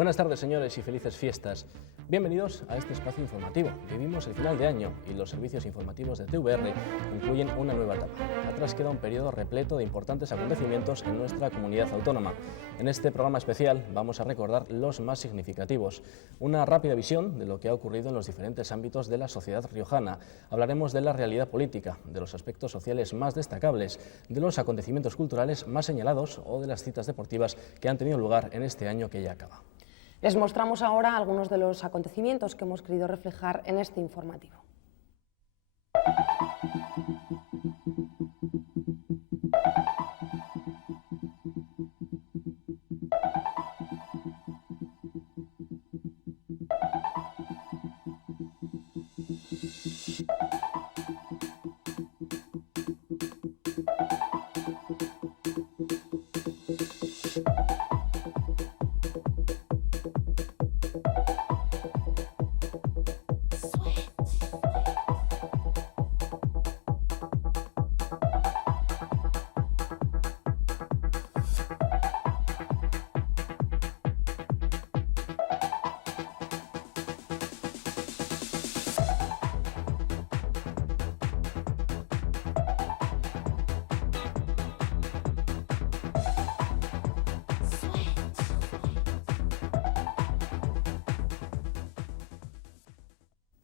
Buenas tardes, señores, y felices fiestas. Bienvenidos a este espacio informativo. Vivimos el final de año y los servicios informativos de TVR incluyen una nueva etapa. Atrás queda un periodo repleto de importantes acontecimientos en nuestra comunidad autónoma. En este programa especial vamos a recordar los más significativos. Una rápida visión de lo que ha ocurrido en los diferentes ámbitos de la sociedad riojana. Hablaremos de la realidad política, de los aspectos sociales más destacables, de los acontecimientos culturales más señalados o de las citas deportivas que han tenido lugar en este año que ya acaba. Les mostramos ahora algunos de los acontecimientos que hemos querido reflejar en este informativo.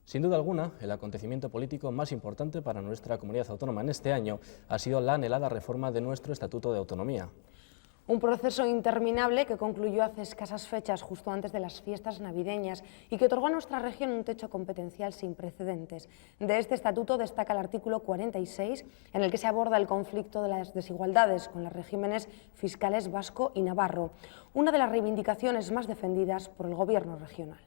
Sin duda alguna, el acontecimiento político más importante para nuestra comunidad autónoma en este año ha sido la anhelada reforma de nuestro Estatuto de Autonomía. Un proceso interminable que concluyó hace escasas fechas, justo antes de las fiestas navideñas, y que otorgó a nuestra región un techo competencial sin precedentes. De este estatuto destaca el artículo 46, en el que se aborda el conflicto de las desigualdades con los regímenes fiscales vasco y navarro, una de las reivindicaciones más defendidas por el Gobierno regional.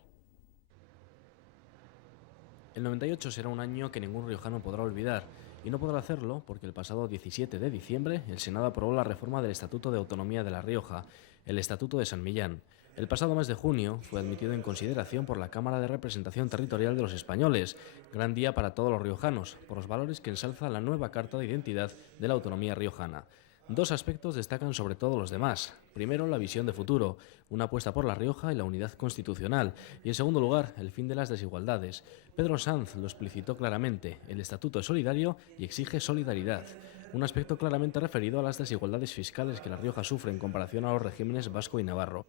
El 98 será un año que ningún riojano podrá olvidar, y no podrá hacerlo porque el pasado 17 de diciembre el Senado aprobó la reforma del Estatuto de Autonomía de La Rioja, el Estatuto de San Millán. El pasado mes de junio fue admitido en consideración por la Cámara de Representación Territorial de los Españoles, gran día para todos los riojanos, por los valores que ensalza la nueva Carta de Identidad de la Autonomía riojana. Dos aspectos destacan sobre todo los demás. Primero, la visión de futuro, una apuesta por La Rioja y la unidad constitucional. Y en segundo lugar, el fin de las desigualdades. Pedro Sanz lo explicitó claramente. El estatuto es solidario y exige solidaridad. Un aspecto claramente referido a las desigualdades fiscales que La Rioja sufre en comparación a los regímenes vasco y navarro.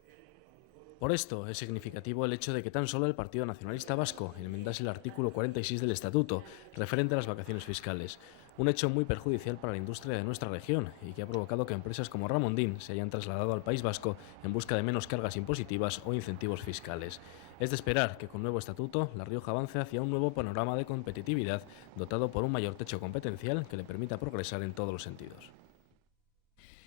Por esto es significativo el hecho de que tan solo el Partido Nacionalista Vasco enmendase el artículo 46 del Estatuto, referente a las vacaciones fiscales, un hecho muy perjudicial para la industria de nuestra región y que ha provocado que empresas como Ramondín se hayan trasladado al País Vasco en busca de menos cargas impositivas o incentivos fiscales. Es de esperar que con nuevo estatuto La Rioja avance hacia un nuevo panorama de competitividad dotado por un mayor techo competencial que le permita progresar en todos los sentidos.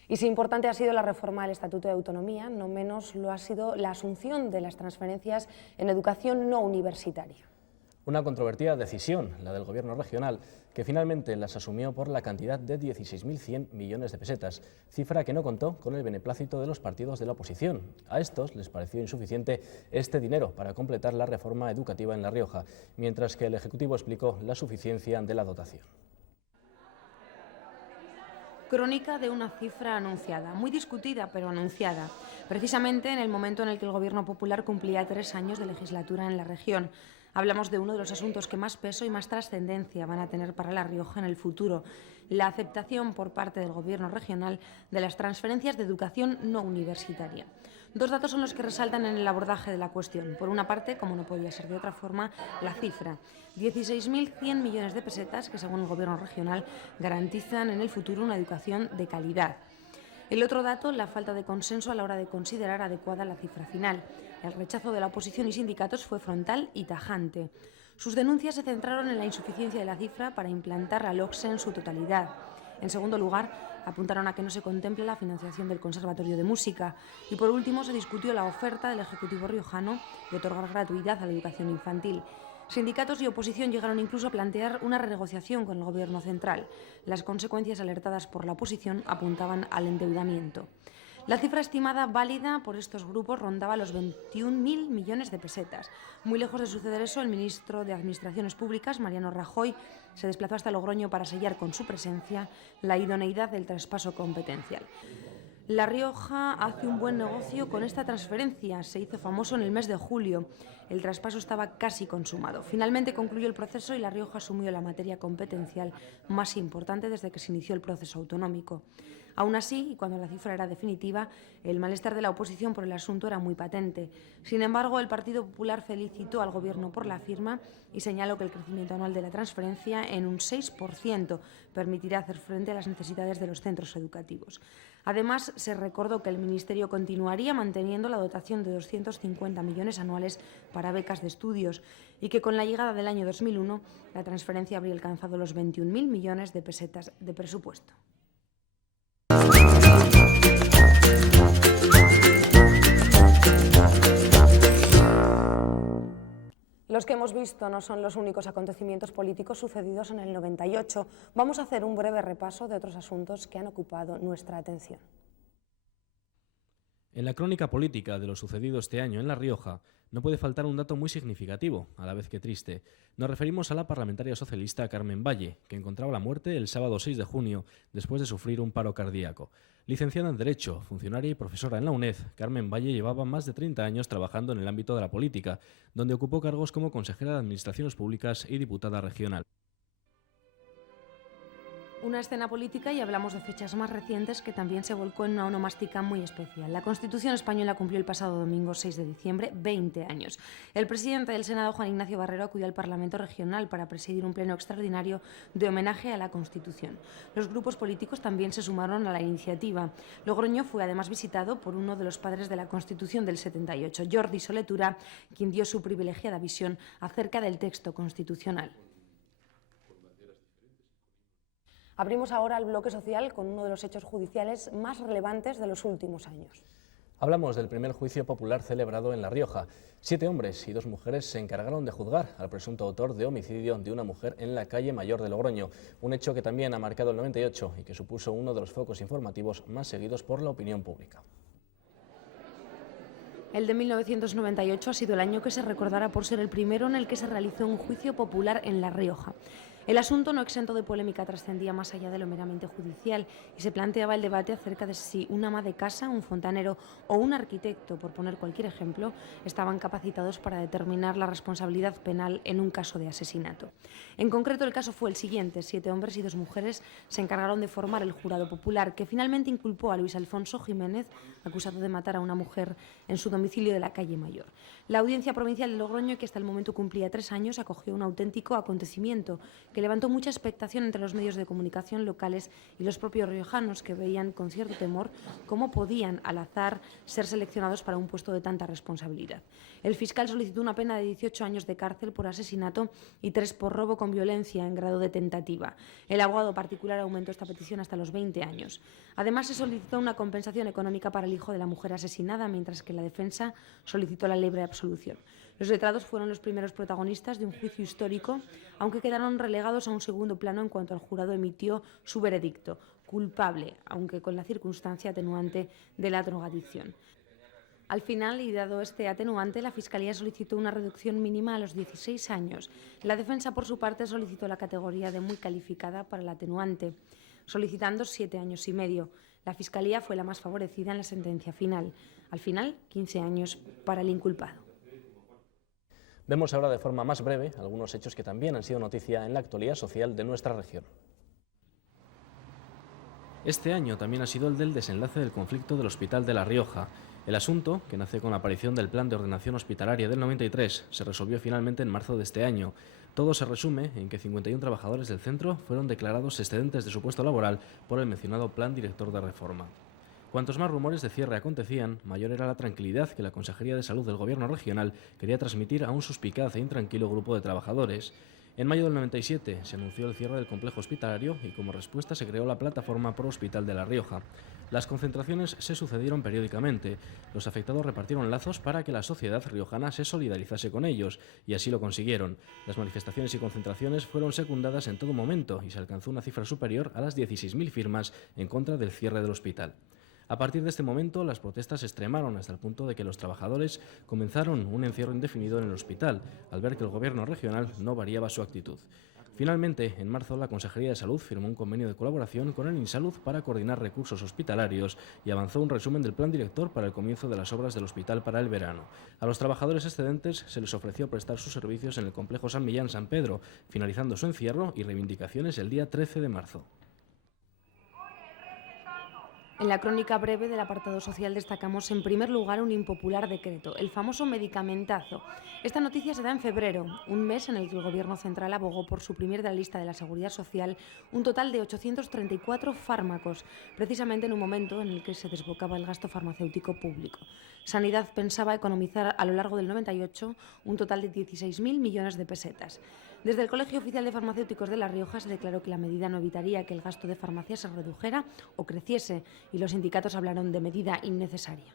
Y si importante ha sido la reforma del Estatuto de Autonomía, no menos lo ha sido la asunción de las transferencias en educación no universitaria. Una controvertida decisión, la del Gobierno regional, que finalmente las asumió por la cantidad de 16.100 millones de pesetas, cifra que no contó con el beneplácito de los partidos de la oposición. A estos les pareció insuficiente este dinero para completar la reforma educativa en La Rioja, mientras que el Ejecutivo explicó la suficiencia de la dotación. Crónica de una cifra anunciada, muy discutida pero anunciada, precisamente en el momento en el que el Gobierno popular cumplía 3 años de legislatura en la región. Hablamos de uno de los asuntos que más peso y más trascendencia van a tener para La Rioja en el futuro, la aceptación por parte del Gobierno regional de las transferencias de educación no universitaria. Dos datos son los que resaltan en el abordaje de la cuestión. Por una parte, como no podía ser de otra forma, la cifra, 16.100 millones de pesetas que, según el Gobierno regional, garantizan en el futuro una educación de calidad. El otro dato, la falta de consenso a la hora de considerar adecuada la cifra final. El rechazo de la oposición y sindicatos fue frontal y tajante. Sus denuncias se centraron en la insuficiencia de la cifra para implantar la LOCSE en su totalidad. En segundo lugar, apuntaron a que no se contemple la financiación del Conservatorio de Música. Y por último, se discutió la oferta del Ejecutivo riojano de otorgar gratuidad a la educación infantil. Sindicatos y oposición llegaron incluso a plantear una renegociación con el Gobierno central. Las consecuencias alertadas por la oposición apuntaban al endeudamiento. La cifra estimada válida por estos grupos rondaba los 21.000 millones de pesetas. Muy lejos de suceder eso, el ministro de Administraciones Públicas, Mariano Rajoy, se desplazó hasta Logroño para sellar con su presencia la idoneidad del traspaso competencial. La Rioja hace un buen negocio con esta transferencia. Se hizo famoso en el mes de julio. El traspaso estaba casi consumado. Finalmente concluyó el proceso y La Rioja asumió la materia competencial más importante desde que se inició el proceso autonómico. Aún así, y cuando la cifra era definitiva, el malestar de la oposición por el asunto era muy patente. Sin embargo, el Partido Popular felicitó al Gobierno por la firma y señaló que el crecimiento anual de la transferencia en un 6% permitirá hacer frente a las necesidades de los centros educativos. Además, se recordó que el Ministerio continuaría manteniendo la dotación de 250 millones anuales para becas de estudios y que con la llegada del año 2001 la transferencia habría alcanzado los 21.000 millones de pesetas de presupuesto. Los que hemos visto no son los únicos acontecimientos políticos sucedidos en el 98. Vamos a hacer un breve repaso de otros asuntos que han ocupado nuestra atención. En la crónica política de lo sucedido este año en La Rioja no puede faltar un dato muy significativo, a la vez que triste. Nos referimos a la parlamentaria socialista Carmen Valle, que encontraba la muerte el sábado 6 de junio después de sufrir un paro cardíaco. Licenciada en Derecho, funcionaria y profesora en la UNED, Carmen Valle llevaba más de 30 años trabajando en el ámbito de la política, donde ocupó cargos como consejera de Administraciones Públicas y diputada regional. Una escena política y hablamos de fechas más recientes que también se volcó en una onomástica muy especial. La Constitución española cumplió el pasado domingo 6 de diciembre 20 años. El presidente del Senado, Juan Ignacio Barrero, acudió al Parlamento Regional para presidir un pleno extraordinario de homenaje a la Constitución. Los grupos políticos también se sumaron a la iniciativa. Logroño fue además visitado por uno de los padres de la Constitución del 78, Jordi Soletura, quien dio su privilegiada visión acerca del texto constitucional. Abrimos ahora el bloque social con uno de los hechos judiciales más relevantes de los últimos años. Hablamos del primer juicio popular celebrado en La Rioja. 7 hombres y 2 mujeres se encargaron de juzgar al presunto autor de homicidio de una mujer en la calle Mayor de Logroño, un hecho que también ha marcado el 98 y que supuso uno de los focos informativos más seguidos por la opinión pública. El de 1998 ha sido el año que se recordará por ser el primero en el que se realizó un juicio popular en La Rioja. El asunto, no exento de polémica, trascendía más allá de lo meramente judicial y se planteaba el debate acerca de si un ama de casa, un fontanero o un arquitecto, por poner cualquier ejemplo, estaban capacitados para determinar la responsabilidad penal en un caso de asesinato. En concreto, el caso fue el siguiente. 7 hombres y 2 mujeres se encargaron de formar el jurado popular, que finalmente inculpó a Luis Alfonso Jiménez, acusado de matar a una mujer en su domicilio de la calle Mayor. La Audiencia Provincial de Logroño, que hasta el momento cumplía 3 años, acogió un auténtico acontecimiento que levantó mucha expectación entre los medios de comunicación locales y los propios riojanos, que veían con cierto temor cómo podían al azar ser seleccionados para un puesto de tanta responsabilidad. El fiscal solicitó una pena de 18 años de cárcel por asesinato y 3 por robo con violencia en grado de tentativa. El abogado particular aumentó esta petición hasta los 20 años. Además, se solicitó una compensación económica para el hijo de la mujer asesinada, mientras que la defensa solicitó la libre absolución. Los letrados fueron los primeros protagonistas de un juicio histórico, aunque quedaron relegados a un segundo plano en cuanto el jurado emitió su veredicto, culpable, aunque con la circunstancia atenuante de la drogadicción. Al final, y dado este atenuante, la Fiscalía solicitó una reducción mínima a los 16 años. La defensa, por su parte, solicitó la categoría de muy calificada para el atenuante, solicitando 7 años y medio. La Fiscalía fue la más favorecida en la sentencia final. Al final, 15 años para el inculpado. Vemos ahora de forma más breve algunos hechos que también han sido noticia en la actualidad social de nuestra región. Este año también ha sido el del desenlace del conflicto del Hospital de La Rioja. El asunto, que nace con la aparición del Plan de Ordenación Hospitalaria del 93, se resolvió finalmente en marzo de este año. Todo se resume en que 51 trabajadores del centro fueron declarados excedentes de su puesto laboral por el mencionado Plan Director de Reforma. Cuantos más rumores de cierre acontecían, mayor era la tranquilidad que la Consejería de Salud del Gobierno regional quería transmitir a un suspicaz e intranquilo grupo de trabajadores. En mayo del 97 se anunció el cierre del complejo hospitalario y como respuesta se creó la plataforma Pro Hospital de La Rioja. Las concentraciones se sucedieron periódicamente. Los afectados repartieron lazos para que la sociedad riojana se solidarizase con ellos, y así lo consiguieron. Las manifestaciones y concentraciones fueron secundadas en todo momento y se alcanzó una cifra superior a las 16.000 firmas en contra del cierre del hospital. A partir de este momento, las protestas se extremaron hasta el punto de que los trabajadores comenzaron un encierro indefinido en el hospital, al ver que el gobierno regional no variaba su actitud. Finalmente, en marzo, la Consejería de Salud firmó un convenio de colaboración con el INSalud para coordinar recursos hospitalarios y avanzó un resumen del plan director para el comienzo de las obras del hospital para el verano. A los trabajadores excedentes se les ofreció prestar sus servicios en el complejo San Millán San Pedro, finalizando su encierro y reivindicaciones el día 13 de marzo. En la crónica breve del apartado social destacamos en primer lugar un impopular decreto, el famoso medicamentazo. Esta noticia se da en febrero, un mes en el que el Gobierno central abogó por suprimir de la lista de la Seguridad Social un total de 834 fármacos, precisamente en un momento en el que se desbocaba el gasto farmacéutico público. Sanidad pensaba economizar a lo largo del 98 un total de 16.000 millones de pesetas. Desde el Colegio Oficial de Farmacéuticos de La Rioja se declaró que la medida no evitaría que el gasto de farmacia se redujera o creciese, y los sindicatos hablaron de medida innecesaria.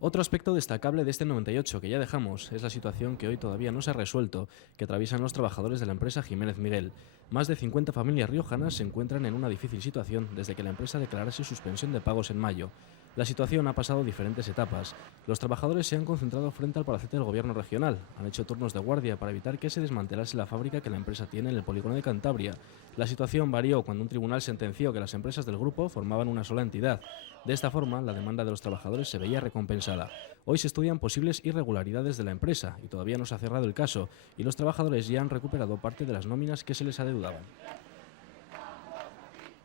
Otro aspecto destacable de este 98 que ya dejamos es la situación que hoy todavía no se ha resuelto, que atraviesan los trabajadores de la empresa Jiménez Miguel. Más de 50 familias riojanas se encuentran en una difícil situación desde que la empresa declarase suspensión de pagos en mayo. La situación ha pasado diferentes etapas. Los trabajadores se han concentrado frente al palacete del gobierno regional. Han hecho turnos de guardia para evitar que se desmantelase la fábrica que la empresa tiene en el polígono de Cantabria. La situación varió cuando un tribunal sentenció que las empresas del grupo formaban una sola entidad. De esta forma, la demanda de los trabajadores se veía recompensada. Hoy se estudian posibles irregularidades de la empresa y todavía no se ha cerrado el caso, y los trabajadores ya han recuperado parte de las nóminas que se les adeudaban.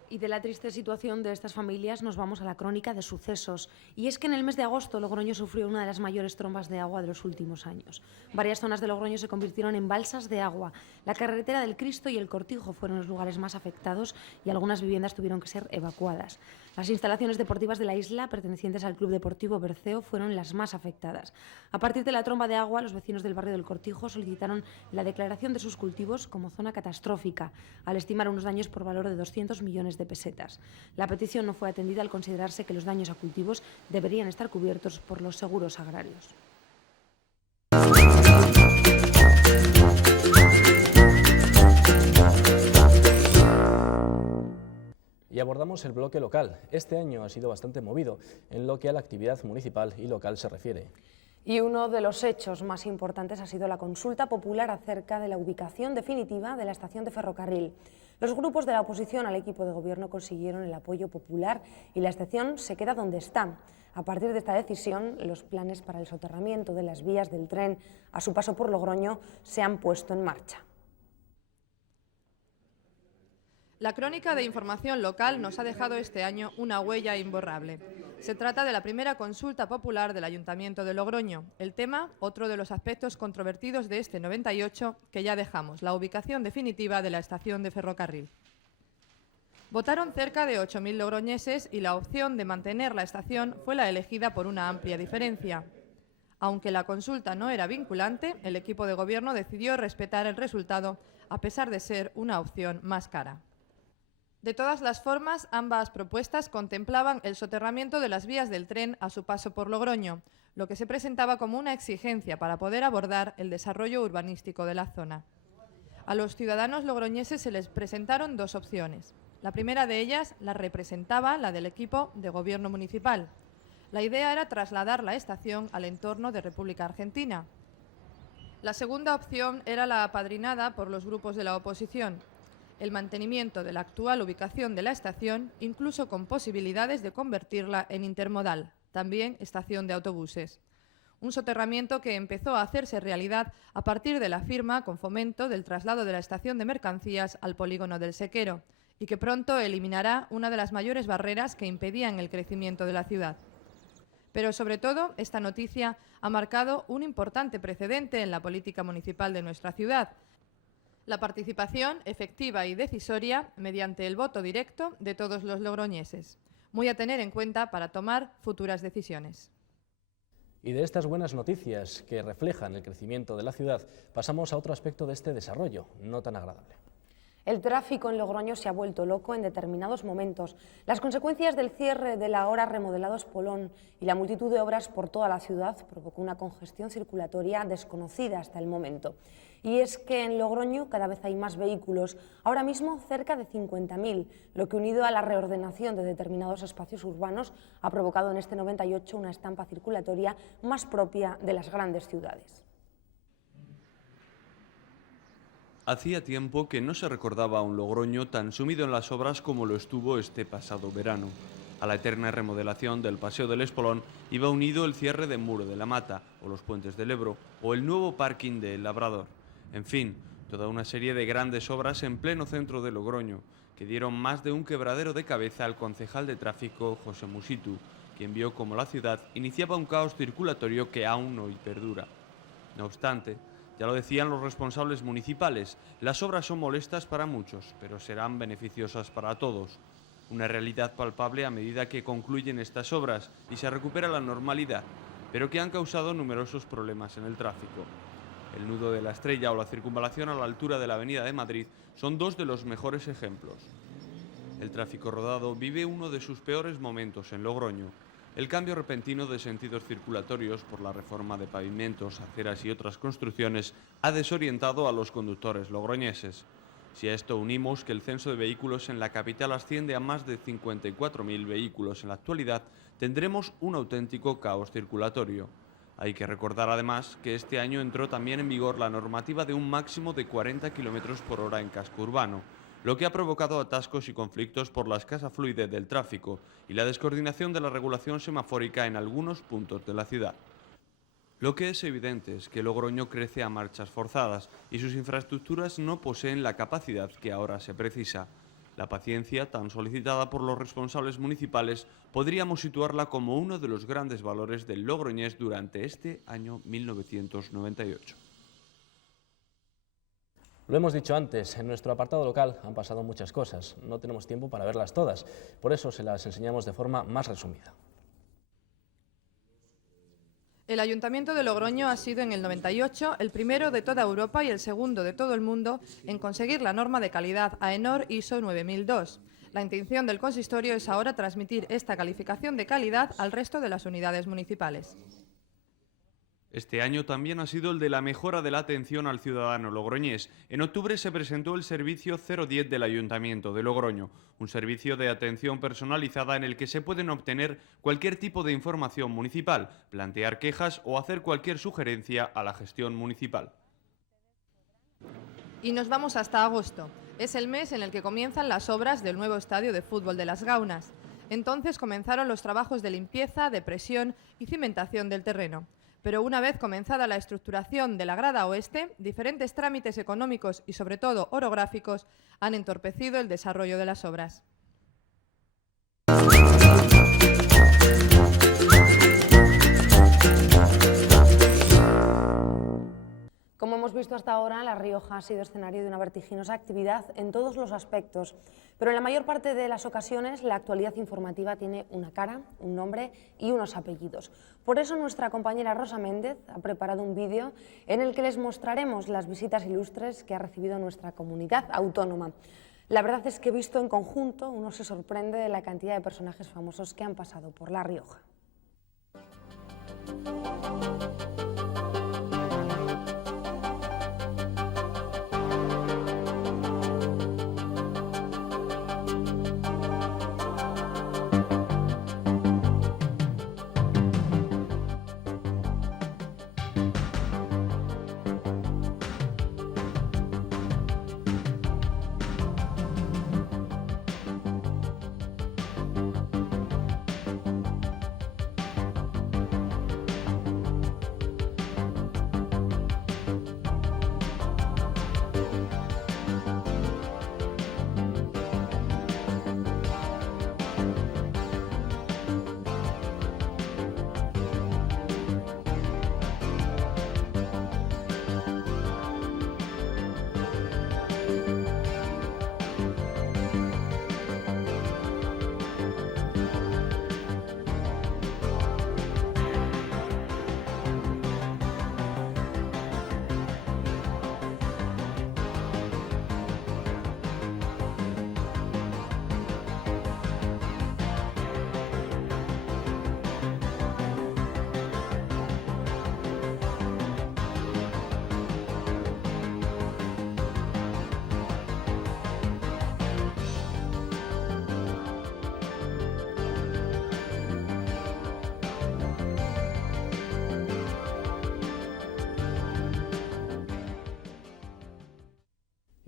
Y de la triste situación de estas familias nos vamos a la crónica de sucesos. Y es que en el mes de agosto Logroño sufrió una de las mayores trombas de agua de los últimos años. Varias zonas de Logroño se convirtieron en balsas de agua. La carretera del Cristo y el Cortijo fueron los lugares más afectados y algunas viviendas tuvieron que ser evacuadas. Las instalaciones deportivas de la isla, pertenecientes al Club Deportivo Berceo, fueron las más afectadas. A partir de la tromba de agua, los vecinos del barrio del Cortijo solicitaron la declaración de sus cultivos como zona catastrófica, al estimar unos daños por valor de 200 millones de pesetas. La petición no fue atendida al considerarse que los daños a cultivos deberían estar cubiertos por los seguros agrarios. Y abordamos el bloque local. Este año ha sido bastante movido en lo que a la actividad municipal y local se refiere. Y uno de los hechos más importantes ha sido la consulta popular acerca de la ubicación definitiva de la estación de ferrocarril. Los grupos de la oposición al equipo de gobierno consiguieron el apoyo popular y la estación se queda donde está. A partir de esta decisión, los planes para el soterramiento de las vías del tren a su paso por Logroño se han puesto en marcha. La crónica de información local nos ha dejado este año una huella imborrable. Se trata de la primera consulta popular del Ayuntamiento de Logroño. El tema, otro de los aspectos controvertidos de este 98 que ya dejamos, la ubicación definitiva de la estación de ferrocarril. Votaron cerca de 8.000 logroñeses y la opción de mantener la estación fue la elegida por una amplia diferencia. Aunque la consulta no era vinculante, el equipo de gobierno decidió respetar el resultado a pesar de ser una opción más cara. De todas las formas, ambas propuestas contemplaban el soterramiento de las vías del tren a su paso por Logroño, lo que se presentaba como una exigencia para poder abordar el desarrollo urbanístico de la zona. A los ciudadanos logroñeses se les presentaron dos opciones. La primera de ellas la representaba la del equipo de gobierno municipal. La idea era trasladar la estación al entorno de República Argentina. La segunda opción era la apadrinada por los grupos de la oposición, el mantenimiento de la actual ubicación de la estación, incluso con posibilidades de convertirla en intermodal, también estación de autobuses. Un soterramiento que empezó a hacerse realidad a partir de la firma con Fomento del traslado de la estación de mercancías al polígono del Sequero y que pronto eliminará una de las mayores barreras que impedían el crecimiento de la ciudad. Pero sobre todo, esta noticia ha marcado un importante precedente en la política municipal de nuestra ciudad: la participación efectiva y decisoria mediante el voto directo de todos los logroñeses, muy a tener en cuenta para tomar futuras decisiones. Y de estas buenas noticias que reflejan el crecimiento de la ciudad, pasamos a otro aspecto de este desarrollo, no tan agradable. El tráfico en Logroño se ha vuelto loco en determinados momentos. Las consecuencias del cierre del ahora remodelado Espolón y la multitud de obras por toda la ciudad provocó una congestión circulatoria desconocida hasta el momento. Y es que en Logroño cada vez hay más vehículos, ahora mismo cerca de 50.000, lo que unido a la reordenación de determinados espacios urbanos ha provocado en este 98 una estampa circulatoria más propia de las grandes ciudades. Hacía tiempo que no se recordaba a un Logroño tan sumido en las obras como lo estuvo este pasado verano. A la eterna remodelación del Paseo del Espolón iba unido el cierre de Muro de la Mata, o los puentes del Ebro, o el nuevo parking de El Labrador. En fin, toda una serie de grandes obras en pleno centro de Logroño, que dieron más de un quebradero de cabeza al concejal de tráfico José Musitu, quien vio como la ciudad iniciaba un caos circulatorio que aún hoy perdura. No obstante, ya lo decían los responsables municipales, las obras son molestas para muchos, pero serán beneficiosas para todos. Una realidad palpable a medida que concluyen estas obras y se recupera la normalidad, pero que han causado numerosos problemas en el tráfico. El nudo de la Estrella o la circunvalación a la altura de la Avenida de Madrid son dos de los mejores ejemplos. El tráfico rodado vive uno de sus peores momentos en Logroño. El cambio repentino de sentidos circulatorios por la reforma de pavimentos, aceras y otras construcciones ha desorientado a los conductores logroñeses. Si a esto unimos que el censo de vehículos en la capital asciende a más de 54.000 vehículos en la actualidad, tendremos un auténtico caos circulatorio. Hay que recordar además que este año entró también en vigor la normativa de un máximo de 40 km por hora en casco urbano, lo que ha provocado atascos y conflictos por la escasa fluidez del tráfico y la descoordinación de la regulación semafórica en algunos puntos de la ciudad. Lo que es evidente es que Logroño crece a marchas forzadas y sus infraestructuras no poseen la capacidad que ahora se precisa. La paciencia, tan solicitada por los responsables municipales, podríamos situarla como uno de los grandes valores del logroñés durante este año 1998. Lo hemos dicho antes, en nuestro apartado local han pasado muchas cosas, no tenemos tiempo para verlas todas, por eso se las enseñamos de forma más resumida. El Ayuntamiento de Logroño ha sido en el 98 el primero de toda Europa y el segundo de todo el mundo en conseguir la norma de calidad AENOR ISO 9002. La intención del consistorio es ahora transmitir esta calificación de calidad al resto de las unidades municipales. Este año también ha sido el de la mejora de la atención al ciudadano logroñés. En octubre se presentó el servicio 010 del Ayuntamiento de Logroño, un servicio de atención personalizada en el que se pueden obtener cualquier tipo de información municipal, plantear quejas o hacer cualquier sugerencia a la gestión municipal. Y nos vamos hasta agosto. Es el mes en el que comienzan las obras del nuevo estadio de fútbol de Las Gaunas. Entonces comenzaron los trabajos de limpieza, de presión y cimentación del terreno. Pero una vez comenzada la estructuración de la grada oeste, diferentes trámites económicos y sobre todo orográficos han entorpecido el desarrollo de las obras. Como hemos visto hasta ahora, La Rioja ha sido escenario de una vertiginosa actividad en todos los aspectos, pero en la mayor parte de las ocasiones la actualidad informativa tiene una cara, un nombre y unos apellidos. Por eso nuestra compañera Rosa Méndez ha preparado un vídeo en el que les mostraremos las visitas ilustres que ha recibido nuestra comunidad autónoma. La verdad es que visto en conjunto uno se sorprende de la cantidad de personajes famosos que han pasado por La Rioja.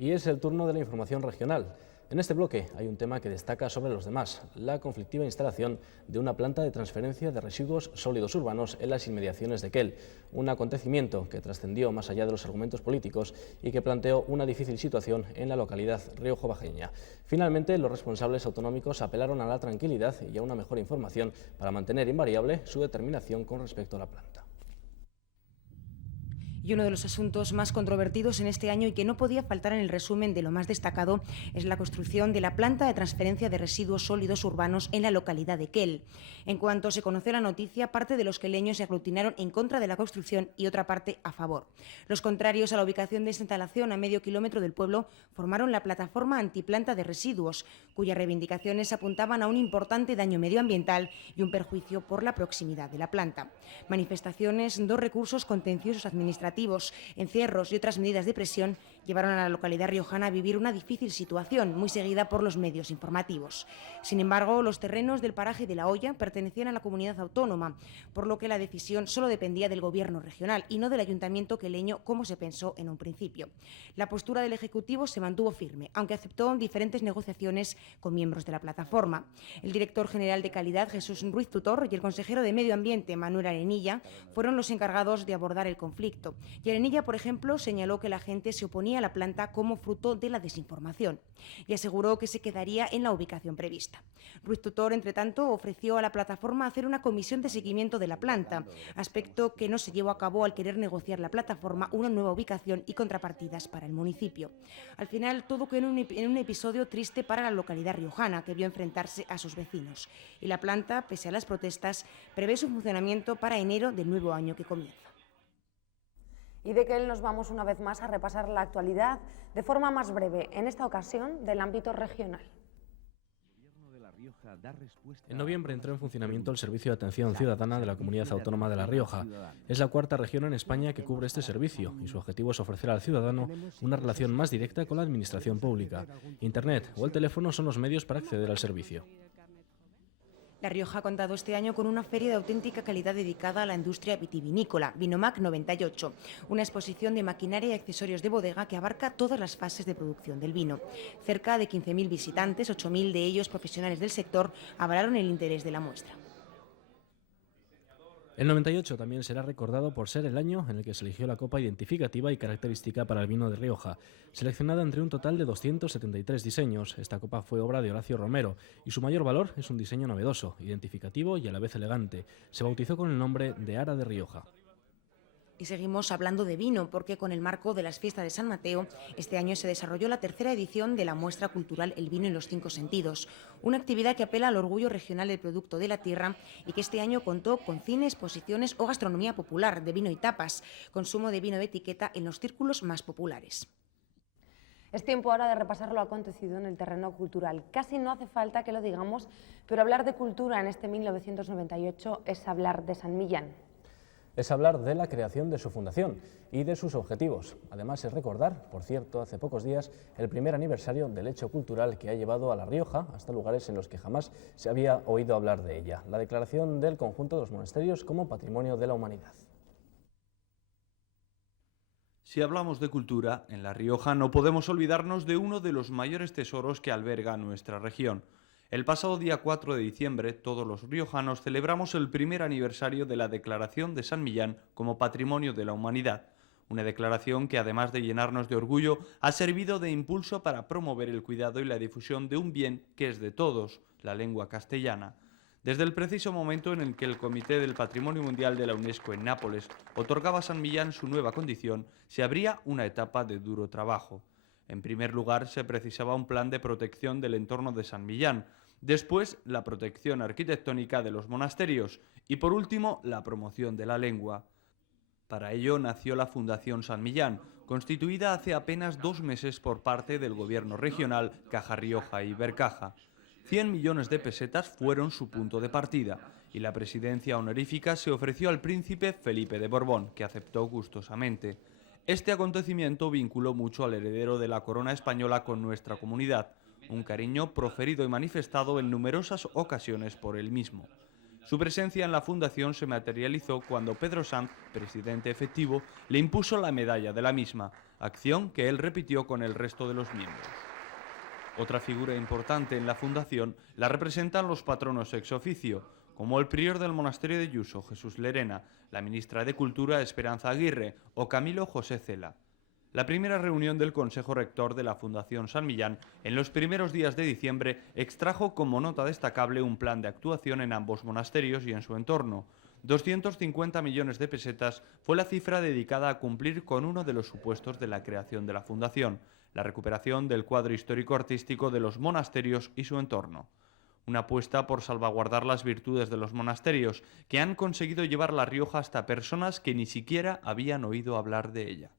Y es el turno de la información regional. En este bloque hay un tema que destaca sobre los demás, la conflictiva instalación de una planta de transferencia de residuos sólidos urbanos en las inmediaciones de Quel, un acontecimiento que trascendió más allá de los argumentos políticos y que planteó una difícil situación en la localidad rioja-bajeña. Finalmente, los responsables autonómicos apelaron a la tranquilidad y a una mejor información para mantener invariable su determinación con respecto a la planta. Y uno de los asuntos más controvertidos en este año y que no podía faltar en el resumen de lo más destacado es la construcción de la planta de transferencia de residuos sólidos urbanos en la localidad de Quel. En cuanto se conoció la noticia, parte de los queleños se aglutinaron en contra de la construcción y otra parte a favor. Los contrarios a la ubicación de esta instalación a medio kilómetro del pueblo formaron la plataforma antiplanta de residuos, cuyas reivindicaciones apuntaban a un importante daño medioambiental y un perjuicio por la proximidad de la planta. Manifestaciones, dos recursos contenciosos administrativos, encierros y otras medidas de presión llevaron a la localidad riojana a vivir una difícil situación, muy seguida por los medios informativos. Sin embargo, los terrenos del paraje de La Hoya pertenecían a la comunidad autónoma, por lo que la decisión solo dependía del gobierno regional y no del ayuntamiento queleño, como se pensó en un principio. La postura del Ejecutivo se mantuvo firme, aunque aceptó diferentes negociaciones con miembros de la plataforma. El director general de Calidad, Jesús Ruiz Tutor, y el consejero de Medio Ambiente, Manuel Arenilla, fueron los encargados de abordar el conflicto. Y Arenilla, por ejemplo, señaló que la gente se oponía a la planta como fruto de la desinformación y aseguró que se quedaría en la ubicación prevista. Ruiz Tutor, entre tanto, ofreció a la plataforma hacer una comisión de seguimiento de la planta, aspecto que no se llevó a cabo al querer negociar la plataforma una nueva ubicación y contrapartidas para el municipio. Al final, todo quedó en un episodio triste para la localidad riojana, que vio enfrentarse a sus vecinos. Y la planta, pese a las protestas, prevé su funcionamiento para enero del nuevo año que comienza. Y de Quel nos vamos una vez más a repasar la actualidad de forma más breve, en esta ocasión del ámbito regional. En noviembre entró en funcionamiento el Servicio de Atención Ciudadana de la Comunidad Autónoma de La Rioja. Es la cuarta región en España que cubre este servicio y su objetivo es ofrecer al ciudadano una relación más directa con la administración pública. Internet o el teléfono son los medios para acceder al servicio. La Rioja ha contado este año con una feria de auténtica calidad dedicada a la industria vitivinícola, Vinomac 98, una exposición de maquinaria y accesorios de bodega que abarca todas las fases de producción del vino. Cerca de 15.000 visitantes, 8.000 de ellos profesionales del sector, avalaron el interés de la muestra. El 98 también será recordado por ser el año en el que se eligió la copa identificativa y característica para el vino de Rioja. Seleccionada entre un total de 273 diseños, esta copa fue obra de Horacio Romero y su mayor valor es un diseño novedoso, identificativo y a la vez elegante. Se bautizó con el nombre de Ara de Rioja. Y seguimos hablando de vino, porque con el marco de las fiestas de San Mateo, este año se desarrolló la tercera edición de la muestra cultural El vino en los 5 sentidos, una actividad que apela al orgullo regional del producto de la tierra y que este año contó con cine, exposiciones o gastronomía popular de vino y tapas, consumo de vino de etiqueta en los círculos más populares. Es tiempo ahora de repasar lo acontecido en el terreno cultural. Casi no hace falta que lo digamos, pero hablar de cultura en este 1998 es hablar de San Millán. Es hablar de la creación de su fundación y de sus objetivos. Además es recordar, por cierto, hace pocos días, el primer aniversario del hecho cultural que ha llevado a La Rioja hasta lugares en los que jamás se había oído hablar de ella. La declaración del conjunto de los monasterios como Patrimonio de la Humanidad. Si hablamos de cultura, en La Rioja no podemos olvidarnos de uno de los mayores tesoros que alberga nuestra región. El pasado día 4 de diciembre, todos los riojanos celebramos el primer aniversario de la declaración de San Millán como Patrimonio de la Humanidad, una declaración que, además de llenarnos de orgullo, ha servido de impulso para promover el cuidado y la difusión de un bien que es de todos, la lengua castellana. Desde el preciso momento en el que el Comité del Patrimonio Mundial de la UNESCO en Nápoles otorgaba a San Millán su nueva condición, se abría una etapa de duro trabajo. En primer lugar, se precisaba un plan de protección del entorno de San Millán, después la protección arquitectónica de los monasterios y, por último, la promoción de la lengua. Para ello nació la Fundación San Millán, constituida hace apenas 2 meses por parte del gobierno regional, Caja Rioja y Ibercaja. 100 millones de pesetas fueron su punto de partida y la presidencia honorífica se ofreció al príncipe Felipe de Borbón, que aceptó gustosamente. Este acontecimiento vinculó mucho al heredero de la corona española con nuestra comunidad, un cariño proferido y manifestado en numerosas ocasiones por él mismo. Su presencia en la fundación se materializó cuando Pedro Sanz, presidente efectivo, le impuso la medalla de la misma, acción que él repitió con el resto de los miembros. Otra figura importante en la fundación la representan los patronos ex oficio, como el prior del monasterio de Yuso, Jesús Lerena, la ministra de Cultura, Esperanza Aguirre, o Camilo José Cela. La primera reunión del Consejo Rector de la Fundación San Millán, en los primeros días de diciembre, extrajo como nota destacable un plan de actuación en ambos monasterios y en su entorno. 250 millones de pesetas fue la cifra dedicada a cumplir con uno de los supuestos de la creación de la Fundación, la recuperación del cuadro histórico-artístico de los monasterios y su entorno. Una apuesta por salvaguardar las virtudes de los monasterios, que han conseguido llevar La Rioja hasta personas que ni siquiera habían oído hablar de ella.